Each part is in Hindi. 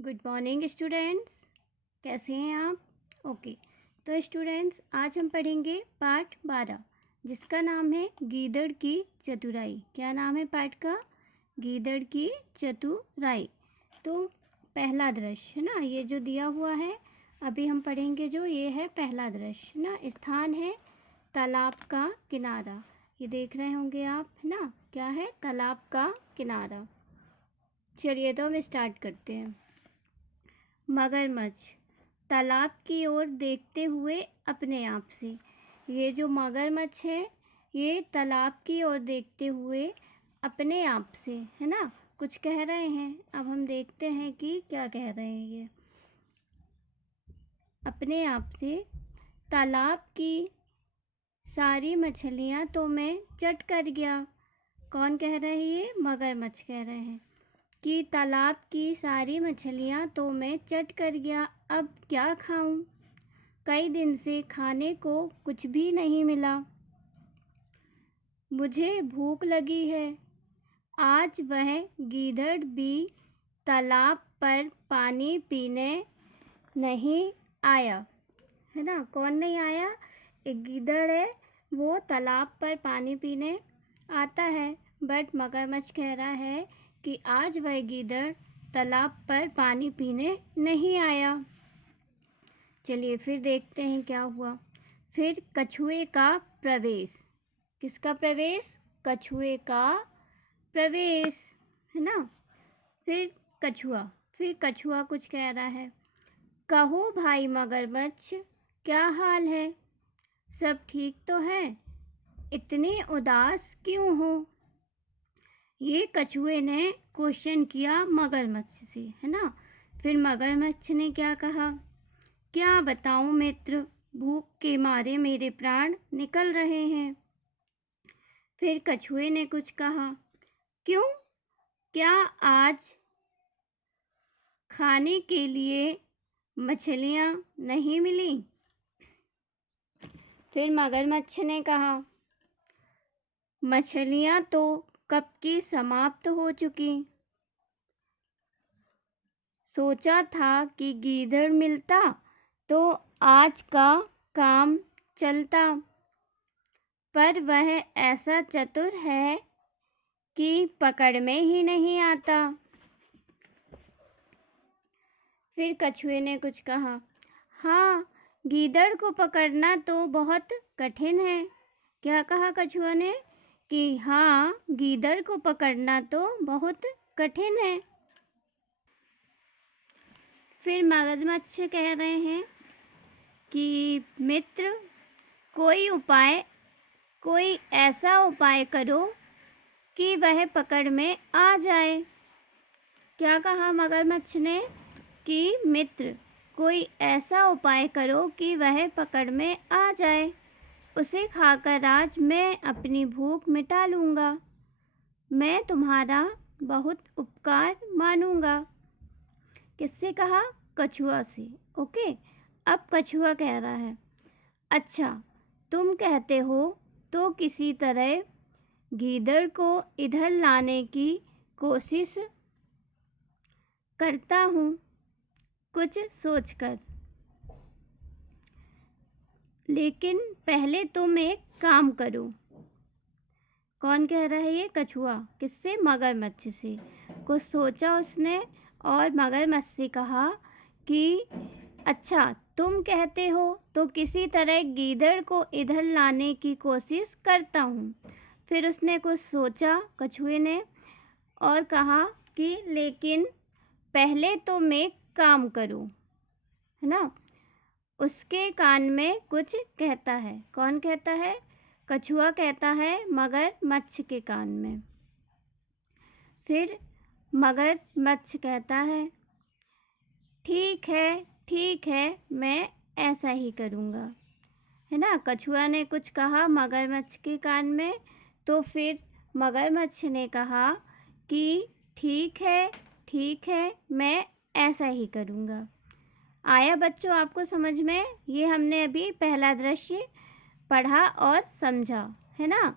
Good morning students. कैसे हैं आप? ओके। तो स्टूडेंट्स, आज हम पढ़ेंगे पाठ 12 जिसका नाम है गीदड़ की चतुराई। क्या नाम है पाठ का? गीदड़ की चतुराई। तो पहला दृश्य है ना, ये जो दिया हुआ है अभी हम पढ़ेंगे, जो ये है पहला दृश्य ना। स्थान है तालाब का किनारा। ये देख रहे होंगे आप, है ना, क्या है? तालाब का किनारा। चलिए तो हम स्टार्ट करते हैं। मगरमच्छ तालाब की ओर देखते हुए अपने आप से। ये जो मगरमच्छ है ये तालाब की ओर देखते हुए अपने आप से, है ना, कुछ कह रहे हैं। अब हम देखते हैं कि क्या कह रहे हैं ये। अपने आप से, तालाब की सारी मछलियाँ तो मैं चट कर गया। कौन कह रहे हैं? ये मगरमच्छ कह रहे हैं कि तालाब की सारी मछलियाँ तो मैं चट कर गया, अब क्या खाऊं? कई दिन से खाने को कुछ भी नहीं मिला। मुझे भूख लगी है। आज वह गीदड़ भी तालाब पर पानी पीने नहीं आया, है ना। कौन नहीं आया? एक गीदड़ है, वो तालाब पर पानी पीने आता है, बट मगरमच्छ कह रहा है कि आज वह गीदड़ तालाब पर पानी पीने नहीं आया। चलिए फिर देखते हैं क्या हुआ। फिर कछुए का प्रवेश। किसका प्रवेश? कछुए का प्रवेश, है ना। फिर कछुआ कुछ कह रहा है। कहो भाई मगरमच्छ, क्या हाल है? सब ठीक तो है? इतने उदास क्यों हो? ये कछुए ने क्वेश्चन किया मगरमच्छ से, है ना। फिर मगरमच्छ ने क्या कहा? क्या बताऊं मित्र, भूख के मारे मेरे प्राण निकल रहे हैं। फिर कछुए ने कुछ कहा। क्यों, क्या आज खाने के लिए मछलियाँ नहीं मिली? फिर मगरमच्छ ने कहा, मछलियाँ तो कब की समाप्त हो चुकी। सोचा था कि गीदड़ मिलता तो आज का काम चलता, पर वह ऐसा चतुर है कि पकड़ में ही नहीं आता। फिर कछुए ने कुछ कहा। हाँ, गीदड़ को पकड़ना तो बहुत कठिन है। क्या कहा कछुआ ने? कि हाँ, गीदड़ को पकड़ना तो बहुत कठिन है। फिर मगरमच्छ कह रहे हैं कि मित्र, कोई ऐसा उपाय करो कि वह पकड़ में आ जाए। क्या कहा मगरमच्छ ने? कि मित्र, कोई ऐसा उपाय करो कि वह पकड़ में आ जाए। उसे खाकर आज मैं अपनी भूख मिटा लूँगा। मैं तुम्हारा बहुत उपकार मानूँगा। किससे कहा? कछुआ से। ओके। अब कछुआ कह रहा है, अच्छा तुम कहते हो तो किसी तरह गीदड़ को इधर लाने की कोशिश करता हूँ, कुछ सोचकर। लेकिन पहले तुम एक काम करो। कौन कह रहा है? ये कछुआ। किससे? मगरमच्छ से। कुछ सोचा उसने और मगरमच्छ से कहा कि अच्छा तुम कहते हो तो किसी तरह गीदड़ को इधर लाने की कोशिश करता हूँ। फिर उसने कुछ सोचा कछुए ने और कहा कि लेकिन पहले तुम एक काम करो, है ना। उसके कान में कुछ कहता है। कौन कहता है? कछुआ कहता है मगरमच्छ के कान में। फिर मगरमच्छ कहता है, ठीक है, मैं ऐसा ही करूँगा, है ना। कछुआ ने कुछ कहा मगरमच्छ के कान में, तो फिर मगरमच्छ ने कहा कि ठीक है, मैं ऐसा ही करूँगा। आया बच्चों आपको समझ में? ये हमने अभी पहला दृश्य पढ़ा और समझा, है ना।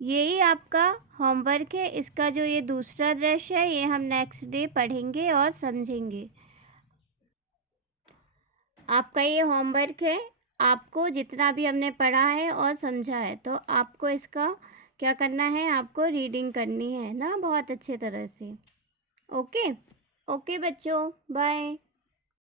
यही आपका होमवर्क है। इसका जो ये दूसरा दृश्य है, ये हम नेक्स्ट डे पढ़ेंगे और समझेंगे। आपका ये होमवर्क है। आपको जितना भी हमने पढ़ा है और समझा है, तो आपको इसका क्या करना है, आपको रीडिंग करनी है ना, बहुत अच्छे तरह से। ओके ओके बच्चों, बाय।